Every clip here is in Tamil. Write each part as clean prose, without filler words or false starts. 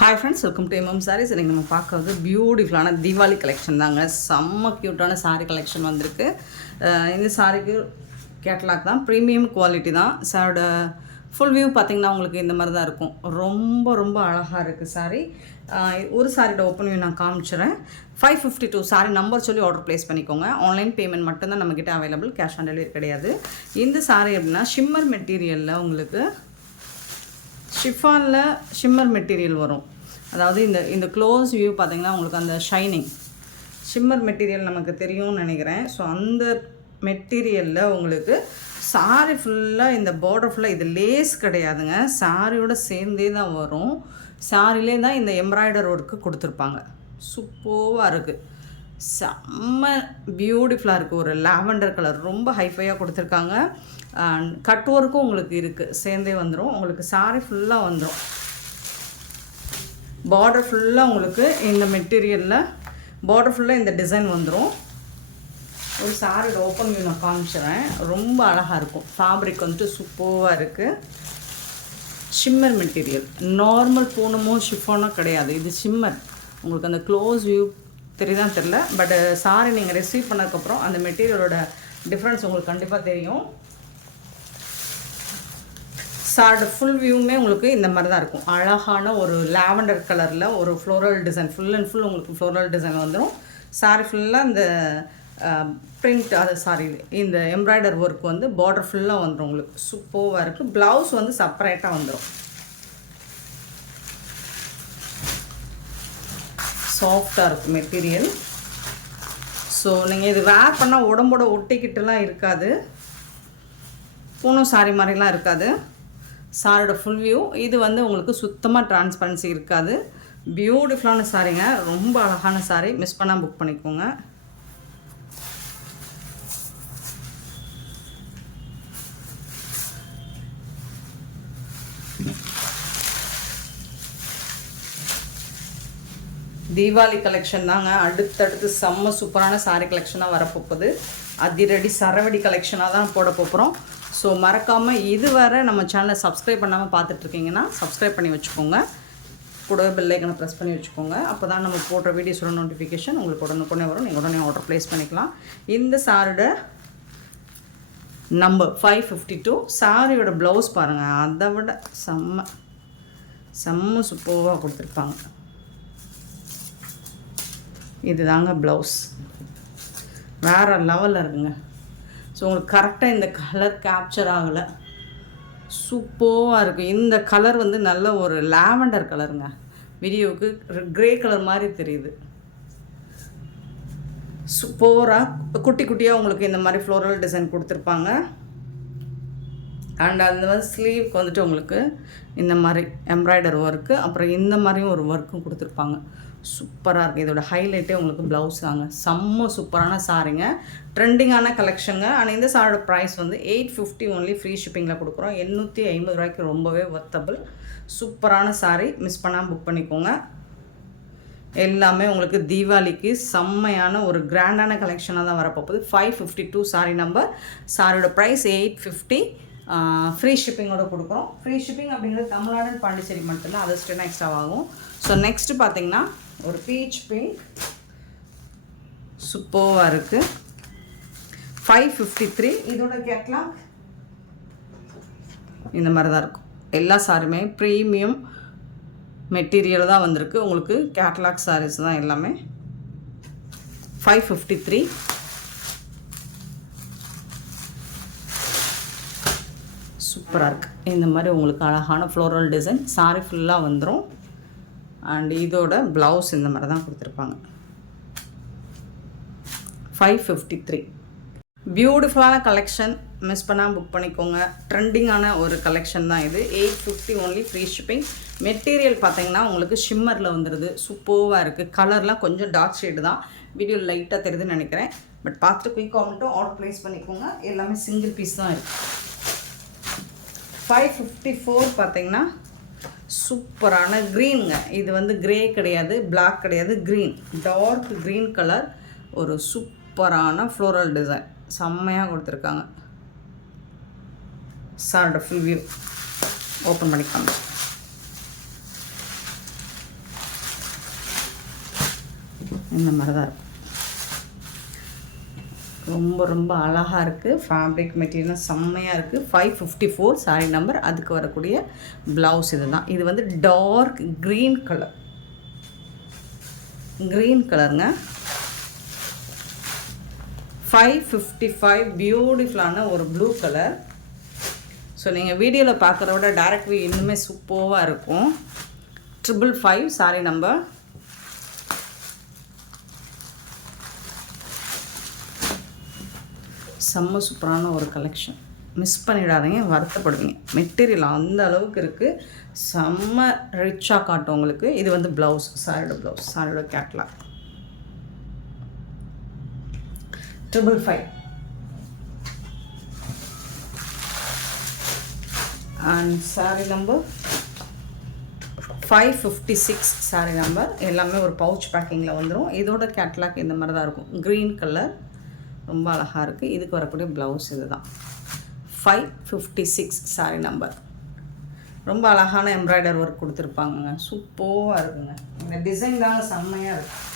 Hi friends, welcome to MM Sarees. இன்றைக்கி நம்ம பார்க்கறது பியூட்டிஃபுல்லான தீபாவளி கலெக்ஷன் தாங்க. செம்ம க்யூட்டான சாரீ கலெக்ஷன் வந்திருக்கு. இந்த சாரீக்கு கேட்லாக் தான், ப்ரீமியம் குவாலிட்டி தான். சாரோட ஃபுல் வியூ பார்த்திங்கன்னா உங்களுக்கு இந்த மாதிரி தான் இருக்கும். ரொம்ப ரொம்ப அழகாக இருக்குது சாரீ. ஒரு சாரியோட ஓப்பன் வியூ நான் காமிச்சிடுறேன். 552 சாரி நம்பர் சொல்லி ஆர்டர் ப்ளேஸ் பண்ணிக்கோங்க. ஆன்லைன் பேமெண்ட் மட்டும்தான் நம்மக்கிட்ட அவைலபிள், கேஷ் ஆன் டெலிவரி கிடையாது. இந்த சாரீ எப்படின்னா ஷிம்மர் மெட்டீரியலில் உங்களுக்கு ஷிஃபானில் ஷிம்மர் மெட்டீரியல் வரும். அதாவது இந்த க்ளோஸ் வியூ பார்த்திங்கன்னா உங்களுக்கு அந்த ஷைனிங் ஷிம்மர் மெட்டீரியல் நமக்கு தெரியும்னு நினைக்கிறேன். ஸோ அந்த மெட்டீரியலில் உங்களுக்கு சாரி ஃபுல்லாக இந்த பார்டர் ஃபுல்லாக இது லேஸ் கிடையாதுங்க, சாரியோட சேர்ந்தே தான் வரும். சாரிலே தான் இந்த எம்ப்ராய்டர் ஒர்க்கு கொடுத்துருப்பாங்க. சூப்பராக இருக்குது, செம்ம பியூட்டிஃபுல்லாக இருக்குது. ஒரு லாவெண்டர் கலர் ரொம்ப ஹைஃபையாக கொடுத்துருக்காங்க. கட் ஒர்க்கும் உங்களுக்கு இருக்குது, சேர்ந்தே வந்துடும். உங்களுக்கு சாரி ஃபுல்லாக வந்துடும். பார்டர் ஃபுல்லாக உங்களுக்கு இந்த மெட்டீரியலில் பார்டர் ஃபுல்லாக இந்த டிசைன் வந்துடும். ஒரு சாரியோட ஓப்பன் வியூ நான் காமிச்சிடுறேன். ரொம்ப அழகாக இருக்கும். ஃபேப்ரிக் வந்துட்டு சூப்பராக இருக்குது. ஷிம்மர் மெட்டீரியல், நார்மல் பூனமோ ஷிஃபானோ கிடையாது, இது ஷிம்மர். உங்களுக்கு அந்த க்ளோஸ் வியூ தெரியுதான் தெரில, பட் சாரி நீங்கள் ரிசீவ் பண்ணதுக்கப்புறம் அந்த மெட்டீரியலோட டிஃப்ரென்ஸ் உங்களுக்கு கண்டிப்பாக தெரியும். சாரோட ஃபுல் வியூவுமே உங்களுக்கு இந்த மாதிரி தான் இருக்கும். அழகான ஒரு லாவெண்டர் கலரில் ஒரு floral design, full and full உங்களுக்கு ஃப்ளோரல் டிசைன் வந்துடும். சாரி ஃபுல்லாக இந்த பிரிண்ட், அது சாரி இந்த எம்ப்ராய்டர் ஒர்க் வந்து பார்டர் ஃபுல்லாக வந்துடும். உங்களுக்கு சூப்பராக இருக்குது. ப்ளவுஸ் வந்து செப்பரேட்டாக வந்துடும். சாஃப்டாக இருக்குது மெட்டீரியல். ஸோ நீங்கள் இது வேர் பண்ணால் உடம்போட ஒட்டிக்கிட்டுலாம் இருக்காது, பூனம் சாரி மாதிரிலாம் இருக்காது. சாரியோட ஃபுல் வியூ இது வந்து உங்களுக்கு சுத்தமாக டிரான்ஸ்பரன்சி இருக்காது. பியூட்டிஃபுல்லான சாரீங்க, ரொம்ப அழகான சாரீ. மிஸ் பண்ணால் புக் பண்ணிக்கோங்க. தீபாவளி கலெக்ஷன் தாங்க. அடுத்தடுத்து செம்ம சூப்பரான சாரீ கலெக்ஷனாக வரப்போகுது. அதிரடி சரவடி கலெக்ஷனாக தான் போட போகிறோம். ஸோ மறக்காமல் இதுவரை நம்ம சேனலை சப்ஸ்கிரைப் பண்ணாமல் பார்த்துட்ருக்கீங்கன்னா சப்ஸ்கிரைப் பண்ணி வச்சுக்கோங்க. கூடவே பெல் ஐக்கனை ப்ரெஸ் பண்ணி வச்சுக்கோங்க. அப்போ தான் நம்ம போடுற வீடியோஸோட நோட்டிஃபிகேஷன் உங்களுக்கு உடனே வரும். நீங்கள் உடனே ஆர்டர் ப்ளேஸ் பண்ணிக்கலாம். இந்த சாரியோட நம்பர் 552. சாரியோட ப்ளவுஸ் பாருங்கள், அதை விட செம்ம சூப்பராக கொடுத்துருப்பாங்க. இது தாங்க ப்ளவுஸ், வேறு லெவலில் இருக்குங்க. ஸோ உங்களுக்கு கரெக்டாக இந்த கலர் கேப்சர் ஆகலை, சூப்பராக இருக்குது. இந்த கலர் வந்து நல்ல ஒரு லாவெண்டர் கலருங்க. வீடியோவுக்கு க்ரே கலர் மாதிரி தெரியுது. சூப்பராக குட்டி குட்டியாக உங்களுக்கு இந்த மாதிரி ஃப்ளோரல் டிசைன் கொடுத்துருப்பாங்க. அண்ட் அந்த மாதிரி ஸ்லீவ்க்கு வந்துட்டு உங்களுக்கு இந்த மாதிரி எம்ப்ராய்டர் ஒர்க்கு, அப்புறம் இந்த மாதிரியும் ஒரு ஒர்க்கும் கொடுத்துருப்பாங்க. சூப்பராக இருக்குது. இதோட ஹைலைட்டே உங்களுக்கு ப்ளவுஸ் தாங்க. செம்ம சூப்பரான சாரிங்க, ட்ரெண்டிங்கான கலெக்ஷனுங்க. ஆனால் இந்த சாரோட ப்ரைஸ் வந்து 850 ஒன்லி, ஃப்ரீ ஷிப்பிங்கில் கொடுக்குறோம். 850 ரூபாய்க்கு ரொம்பவே ஒர்த்தபிள். சூப்பரான சாரி, மிஸ் பண்ணாமல் புக் பண்ணிக்கோங்க. எல்லாமே உங்களுக்கு தீபாவளிக்கு செம்மையான ஒரு கிராண்டான கலெக்ஷனாக தான் வரப்போகுது. 552 சாரி நம்பர். சாரியோட ப்ரைஸ் 850, ஃப்ரீ ஷிப்பிங்கோடு கொடுக்குறோம். ஃப்ரீ ஷிப்பிங் அப்படிங்கிறது தமிழ்நாடு அண்ட் பாண்டிச்சேரி மட்டும்தான், அது ஸ்டேனா எக்ஸ்ட்ரா ஆகும். ஸோ நெக்ஸ்ட்டு பார்த்தீங்கன்னா ஒரு பீச் பிங்க், சூப்பராக இருக்குது. 553. இதோட கேட்லாக் இந்த மாதிரி தான் இருக்கும். எல்லா சாரியுமே ப்ரீமியம் மெட்டீரியல் தான் வந்திருக்கு. உங்களுக்கு கேட்லாக் சாரீஸ் தான் எல்லாமே. 553. சூப்பராக இருக்குது. இந்த மாதிரி உங்களுக்கு அழகான ஃப்ளோரல் டிசைன் சாரி ஃபுல்லாக வந்துடும். அண்ட் இதோட ப்ளவுஸ் இந்த மாதிரி தான் கொடுத்துருப்பாங்க. 553. பியூட்டிஃபுல்லான கலெக்ஷன், மிஸ் பண்ணால் புக் பண்ணிக்கோங்க. ட்ரெண்டிங்கான ஒரு கலெக்ஷன் தான் இது. 850 ஒன்லி, ஃப்ரீ ஷிப்பிங். மெட்டீரியல் பார்த்தீங்கன்னா உங்களுக்கு ஷிம்மரில் வந்துடுது. சூப்பராக இருக்குது. கலர்லாம் கொஞ்சம் டார்க் ஷேடு தான், வீடியோ லைட்டாக தெரியுதுன்னு நினைக்கிறேன். பட் பார்த்துட்டு குயிக்காக மட்டும் ஆர்டர் ப்ளேஸ் பண்ணிக்கோங்க. எல்லாமே சிங்கிள் பீஸ் தான் இருக்குது. 554 பார்த்தீங்கன்னா சூப்பரான க்ரீனுங்க. இது வந்து க்ரே கிடையாது, பிளாக் கிடையாது, க்ரீன், டார்க் க்ரீன் கலர். ஒரு சூப்பரான ஃப்ளோரல் டிசைன் செம்மையாக கொடுத்துருக்காங்க. சாரோட ஃபுல் வியூ ஓப்பன் பண்ணிக்காங்க. இந்த மாதிரி தான் இருக்கும். ரொம்ப ரொம்ப அழகாக இருக்குது. ஃபேப்ரிக் மெட்டீரியல் செம்மையாக இருக்குது. 554 சாரி நம்பர். அதுக்கு வரக்கூடிய ப்ளவுஸ் இது தான். இது வந்து டார்க் க்ரீன் கலர், க்ரீன் கலருங்க. 555 பியூட்டிஃபுல்லான ஒரு ப்ளூ கலர். ஸோ நீங்கள் வீடியோவில் பார்க்குறத விட டைரக்ட் வியூ இன்னுமே சூப்பராக இருக்கும். 555 சாரி நம்பர். செம்ம சூப்பரான ஒரு கலெக்ஷன். மிஸ் பண்ணிடாதீங்க, வருத்தப்படுவீங்க. மெட்டீரியல் அந்த அளவுக்கு இருக்குது. செம்ம ரிச்சாக காட்டும் உங்களுக்கு. இது வந்து ப்ளவுஸ், சாரியோட ப்ளவுஸ், சாரியோட catalogue. 555 and sorry number 556 sorry number. எல்லாமே ஒரு பவுச் பேக்கிங்கில் வந்துடும். இதோட கேட்லாக் இந்த மாதிரி தான் இருக்கும். க்ரீன் கலர், ரொம்ப அழகாக இருக்குது. இதுக்கு வரக்கூடிய ப்ளவுஸ் இது தான். 556 சாரி நம்பர். ரொம்ப அழகான எம்ப்ராய்டர் ஒர்க் கொடுத்துருப்பாங்க. சூப்பராக இருக்குங்க. இந்த டிசைன் தாங்க செம்மையாக இருக்குது.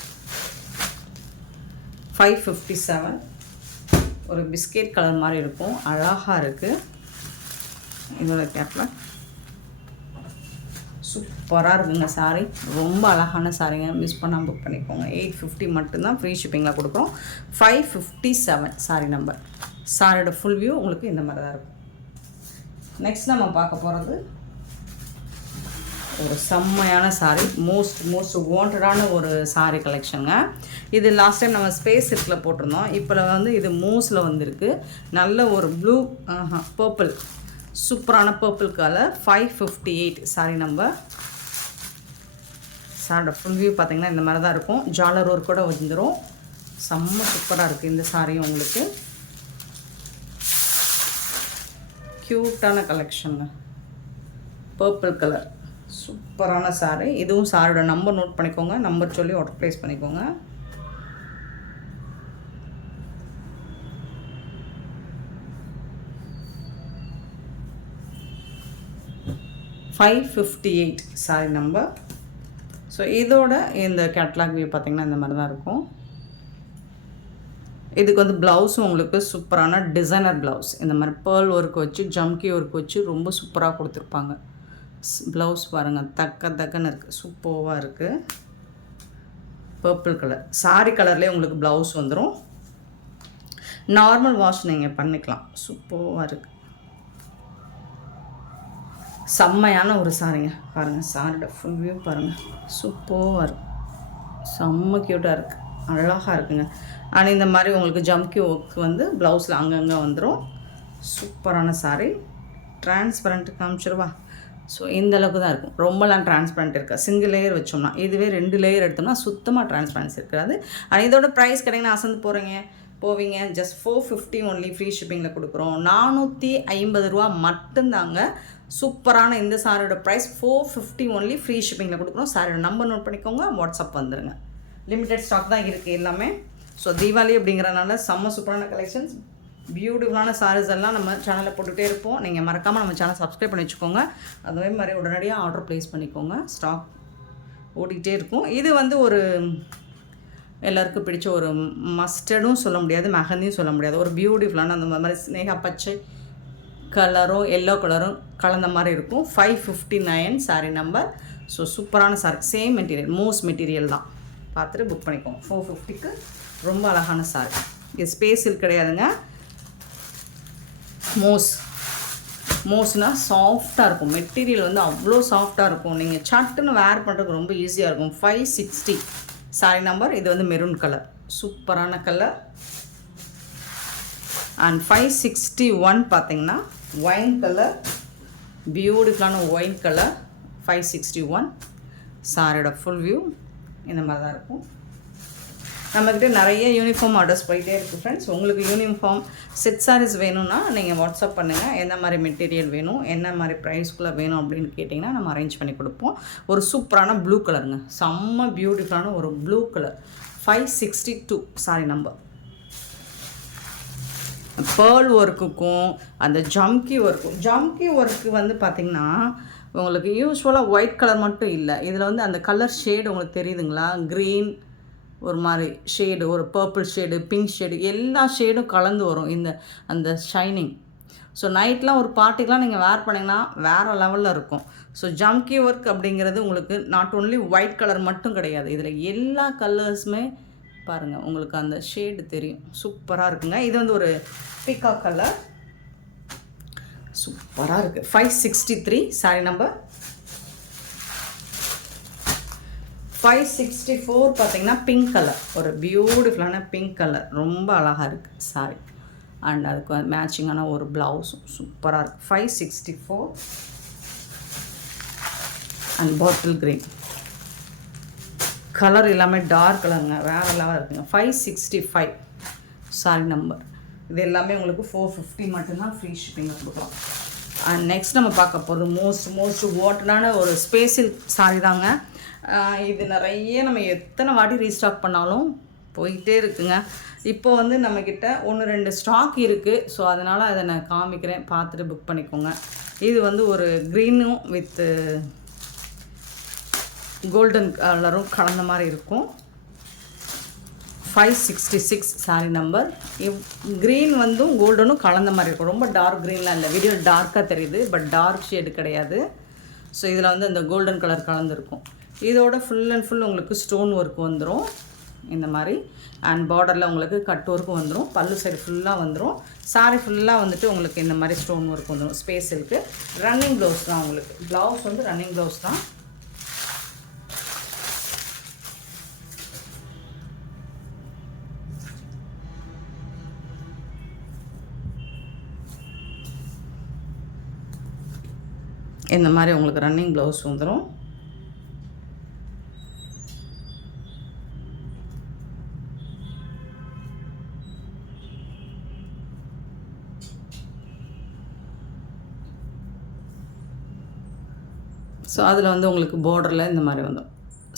557 ஒரு பிஸ்கெட் கலர் மாதிரி இருக்கும். அழகாக இருக்குது. இதோட கேட்லாக் சூப்பராக இருக்குங்க. சாரி ரொம்ப அழகான சாரிங்க. மிஸ் பண்ணாமல் புக் பண்ணிக்கோங்க. 850 மட்டும்தான் ஃப்ரீ ஷிப்பிங்கில் கொடுக்குறோம். 557 சாரி நம்பர். சாரியோட ஃபுல் வியூ உங்களுக்கு இந்த மாதிரி தான் இருக்கும். நெக்ஸ்ட் நம்ம பார்க்க போகிறது ஒரு செம்மையான சாரி. மோஸ்ட் வாண்டடான ஒரு சாரி கலெக்ஷனுங்க. இது லாஸ்ட் டைம் நம்ம ஸ்பேஸ் சில்கில் போட்டிருந்தோம். இப்போ வந்து இது மூஸில் வந்திருக்கு. நல்ல ஒரு ப்ளூ பர்பிள், சூப்பரான பர்பிள் கலர். 558 sorry number. சாரோட ஃபுல் வியூ பார்த்திங்கன்னா இந்த மாதிரி தான் இருக்கும். ஜாலர் ஒர்க் கூட வந்துடும். செம்ம சூப்பராக இருக்குது இந்த சாரியும் உங்களுக்கு. க்யூட்டான கலெக்ஷனுங்க. பர்பிள் கலர் சூப்பரான சாரி. இதுவும் சாரோட நம்பர் நோட் பண்ணிக்கோங்க. நம்பர் சொல்லி ஆர்டர் ப்ளேஸ் பண்ணிக்கோங்க. $558 சாரி நம்பர். ஸோ இதோட இந்த கேட்லாக் வியூ பார்த்திங்கன்னா இந்த மாதிரி தான் இருக்கும். இதுக்கு வந்து ப்ளவுஸும் உங்களுக்கு சூப்பரான டிசைனர் ப்ளவுஸ். இந்த மாதிரி பேர்ல் ஒர்க் வச்சு, ஜம்கி ஒர்க் வச்சு ரொம்ப சூப்பராக கொடுத்துருப்பாங்க. ப்ளவுஸ் பாருங்கள், தக்கன்னு இருக்குது. சூப்பராக இருக்குது. பர்பிள் கலர் சாரி கலர்லேயே உங்களுக்கு ப்ளவுஸ் வந்துடும். நார்மல் வாஷ் நீங்கள் பண்ணிக்கலாம். சூப்பராக இருக்குது. செம்மையான ஒரு சாரிங்க. பாருங்கள், சாரியோட ஃபுல் வியூ பாருங்கள். சூப்பராக இருக்குது. செம்ம க்யூட்டாக இருக்குது. அழகாக இருக்குங்க. ஆனால் இந்த மாதிரி உங்களுக்கு ஜம்கி ஒர்க் வந்து ப்ளவுஸில் அங்கங்கே வந்துடும். சூப்பரான சாரி. டிரான்ஸ்பரண்ட் காமிச்சிருவா. ஸோ இந்த அளவுக்கு தான் இருக்கும். ரொம்பலாம் டிரான்ஸ்பரண்ட் இருக்கா. சிங்கிள் லேயர் வச்சோம்னா, இதுவே 2 லேயர் எடுத்தோம்னா சுத்தமாக டிரான்ஸ்பரன்சி இருக்காது. ஆனால் இதோட ப்ரைஸ் கிடைங்கன்னா அசந்து போவீங்க. ஜஸ்ட் 450 ஒன்லி ஃப்ரீ ஷிப்பிங்கில் கொடுக்குறோம். 450 ரூபா மட்டும்தாங்க. சூப்பரான இந்த சாரியோட ப்ரைஸ் 450 ஒன்லி ஃப்ரீ ஷிப்பிங்கில் கொடுக்குறோம். சாரியோட நம்பர் நோட் பண்ணிக்கோங்க. வாட்ஸ்அப் வந்துடுங்க. லிமிடெட் ஸ்டாக் தான் இருக்குது எல்லாமே. ஸோ தீபாவளி அப்படிங்கிறனால செம்ம சூப்பரான கலெக்ஷன்ஸ், பியூட்டிஃபுல்லான சாரீஸ் எல்லாம் நம்ம சேனலில் போட்டுகிட்டே இருப்போம். நீங்கள் மறக்காமல் நம்ம சேனல் சப்ஸ்கிரைப் பண்ணி வச்சுக்கோங்க. அதே மாதிரி உடனடியாக ஆர்டர் ப்ளேஸ் பண்ணிக்கோங்க. ஸ்டாக் ஓடிக்கிட்டே இருக்கும். இது வந்து ஒரு எல்லாருக்கும் பிடிச்ச ஒரு மஸ்டர்டும் சொல்ல முடியாது, மெஹந்தியும் சொல்ல முடியாது. ஒரு பியூட்டிஃபுல்லான அந்த மாதிரி ஸ்னேகா பச்சை கலரும் எல்லோ கலரும் கலந்த மாதிரி இருக்கும். 559 சாரி நம்பர். ஸோ சூப்பரான சாரி. சேம் மெட்டீரியல், மூஸ் மெட்டீரியல் தான். பார்த்துட்டு புக் பண்ணிக்கோங்க. 450க்கு ரொம்ப அழகான சாரி. இது ஸ்பேஸில் கிடையாதுங்க. மோஸ்னால் சாஃப்டாக இருக்கும். மெட்டீரியல் வந்து அவ்வளோ சாஃப்டாக இருக்கும். நீங்கள் சட்டுன்னு வேர் பண்ணுறதுக்கு ரொம்ப ஈஸியாக இருக்கும். 560 சாரி நம்பர். இது வந்து மெரூன் கலர், சூப்பரான கலர். அண்ட் 561 பார்த்தீங்கன்னா ஒயின் கலர், பியூட்டிஃபுல்லான ஒயின் கலர். 561 சாரியோட ஃபுல் வியூ இந்த மாதிரி தான் இருக்கும். நம்மக்கிட்ட நிறைய யூனிஃபார்ம் ஆர்டர்ஸ் போயிட்டே இருக்குது ஃப்ரெண்ட்ஸ். உங்களுக்கு யூனிஃபார்ம் செட் சாரீஸ் வேணும்னா நீங்கள் வாட்ஸ்அப் பண்ணுங்கள். எந்த மாதிரி மெட்டீரியல் வேணும், என்ன மாதிரி ப்ரைஸ்க்குள்ளே வேணும் அப்படின்னு கேட்டிங்கன்னா நம்ம அரேஞ்ச் பண்ணி கொடுப்போம். ஒரு சூப்பரான ப்ளூ கலருங்க. செம்ம பியூட்டிஃபுல்லான ஒரு blue colour. 562 sari number. Pearl ஒர்க்குக்கும் அந்த ஜம்கி ஒர்க்கு வந்து பார்த்திங்கன்னா உங்களுக்கு யூஸ்வலாக ஒயிட் கலர் மட்டும் இல்லை. இதில் வந்து அந்த கலர் ஷேடு உங்களுக்கு தெரியுதுங்களா? க்ரீன், ஒரு மாதிரி ஷேடு, ஒரு பர்பிள் ஷேடு, பிங்க் ஷேடு, எல்லா ஷேடும் கலந்து வரும் அந்த ஷைனிங். ஸோ நைட்லாம் ஒரு பார்ட்டிக்கெலாம் நீங்கள் வேர் பண்ணிங்கன்னா வேறு லெவலில் இருக்கும். ஸோ ஜம்கி ஒர்க் அப்படிங்கிறது உங்களுக்கு நாட் ஓன்லி ஒயிட் கலர் மட்டும் கிடையாது, இதில் எல்லா கலர்ஸுமே பாருங்கள் உங்களுக்கு அந்த ஷேடு தெரியும். சூப்பராக இருக்குங்க. இது வந்து ஒரு பீகாக் கலர், சூப்பராக இருக்குது. 563 சாரி நம்பர். 564 பார்த்தீங்கன்னா பிங்க் கலர், ஒரு பியூட்டிஃபுல்லான பிங்க் கலர், ரொம்ப அழகாக இருக்குது சாரி. அண்ட் அதுக்கு மேட்சிங்கான ஒரு ப்ளவுஸும் சூப்பராக இருக்குது. 564 அண்ட் பாட்டில் க்ரீன் கலர் எல்லாமே டார்க் கலருங்க, வேறு லெவல் இருக்குங்க. 565 சாரி நம்பர். இது எல்லாமே உங்களுக்கு 450 மட்டும்தான் ஃப்ரீ ஷிப்பிங்கில் கொடுக்குறோம். அண்ட் நெக்ஸ்ட் நம்ம பார்க்க போகிறது மோஸ்ட் ஓட்டனான ஒரு ஸ்பேஷியல் சாரி தாங்க. இது நிறைய நம்ம எத்தனை வாட்டி ரீஸ்டாக் பண்ணாலும் போயிட்டே இருக்குங்க. இப்போ வந்து நம்மக்கிட்ட 1-2 ஸ்டாக் இருக்குது. ஸோ அதனால் அதை நான் காமிக்கிறேன், பார்த்துட்டு புக் பண்ணிக்கோங்க. இது வந்து ஒரு க்ரீனும் வித்து கோல்டன் கலரும் கலந்த மாதிரி இருக்கும். 566 சாரி நம்பர். க்ரீன் வந்து கோல்டனும் கலந்த மாதிரி இருக்கும். ரொம்ப டார்க் க்ரீன்லாம் இல்லை, வீடியோ டார்க்காக தெரியுது, பட் டார்க் ஷேடு கிடையாது. ஸோ இதில் வந்து அந்த கோல்டன் கலர் கலந்துருக்கும். இதோட ஃபுல் அண்ட் ஃபுல் உங்களுக்கு ஸ்டோன் ஒர்க் வந்துடும் இந்த மாதிரி. அண்ட் பார்டரில் உங்களுக்கு கட் ஒர்க்கும் வந்துடும், பல்லு சைடு ஃபுல்லாக வந்துடும். சாரி ஃபுல்லாக வந்துட்டு உங்களுக்கு இந்த மாதிரி ஸ்டோன் ஒர்க் வந்துடும். ஸ்பேஸ் இருக்குது. ரன்னிங் ப்ளவுஸ் தான் உங்களுக்கு. ப்ளவுஸ் வந்து ரன்னிங் ப்ளவுஸ் தான். இந்த மாதிரி உங்களுக்கு ரன்னிங் ப்ளவுஸ் வந்துடும். ஸோ அதில் வந்து உங்களுக்கு பார்டரில் இந்த மாதிரி வந்துடும்,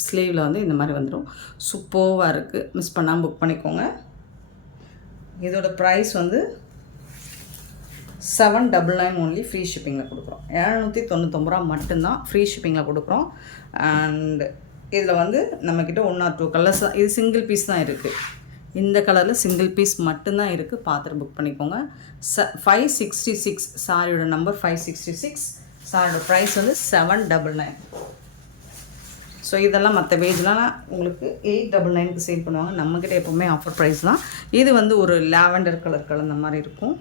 ஸ்லீவில் வந்து இந்த மாதிரி வந்துடும். சூப்பராக இருக்குது, மிஸ் பண்ணாமல் புக் பண்ணிக்கோங்க. இதோட ப்ரைஸ் வந்து 799 ஒன்லி ஃப்ரீ ஷிப்பிங்கில் கொடுக்குறோம். 799 ரூபா மட்டும்தான் ஃப்ரீ ஷிப்பிங்கில் கொடுக்குறோம். அண்ட் இதில் வந்து நம்மக்கிட்ட 1 or 2 கலர்ஸ் தான், இது சிங்கிள் பீஸ் தான் இருக்குது. இந்த கலரில் சிங்கிள் பீஸ் மட்டும்தான் இருக்குது, பார்த்துட்டு புக் பண்ணிக்கோங்க. 566 சாரியோட நம்பர் 566. சாரியோட ப்ரைஸ் வந்து 799. ஸோ இதெல்லாம் மற்ற பேஜ்லாம் உங்களுக்கு 899க்கு சேல் பண்ணுவாங்க. நம்மக்கிட்ட எப்போவுமே ஆஃபர் ப்ரைஸ் தான். இது வந்து ஒரு லாவெண்டர் கலர் கலந்த மாதிரி இருக்கும்.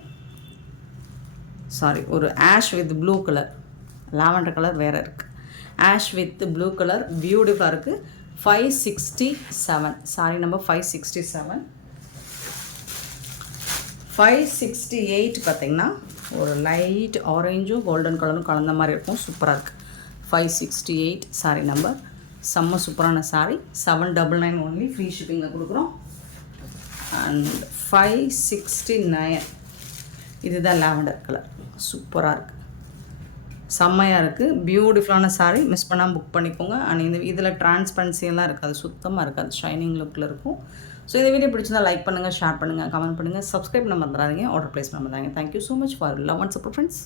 சாரி, ஒரு ash with blue colour, lavender colour வேறு இருக்குது. ஆஷ் வித் ப்ளூ கலர் பியூட்டிஃபுல்லாக இருக்குது. 567 சாரி நம்பர் 567. 568 பார்த்திங்கன்னா ஒரு லைட் ஆரஞ்சும் கோல்டன் கலரும் கலந்த மாதிரி இருக்கும், சூப்பராக இருக்குது. 568 சாரி நம்பர், செம்ம சூப்பரான சாரி. 799 ஒன்லி ஃப்ரீ ஷிப்பிங்கில் கொடுக்குறோம். அண்ட் 569 இதுதான் லாவெண்டர் கலர், சூப்பராக இருக்குது, செம்மையாக இருக்குது, பியூட்டிஃபுல்லான சாரி. மிஸ் பண்ணாமல் புக் பண்ணிக்கோங்க. அண்ட் இதில் டிரான்ஸ்பரன்சியெல்லாம் இருக்காது, சுத்தமாக இருக்காது, ஷைனிங் லுக்கில் இருக்கும். ஸோ இந்த வீடியோ பிடிச்சிருந்தா லைக் பண்ணுங்கள், ஷேர் பண்ணுங்கள், கமெண்ட் பண்ணுங்கள், சப்ஸ்கிரைப் பண்ண மறந்துடாதீங்க, ஆர்டர் ப்ளேஸ் பண்ண மறந்துடாதீங்க. Thank you so much for love and support friends.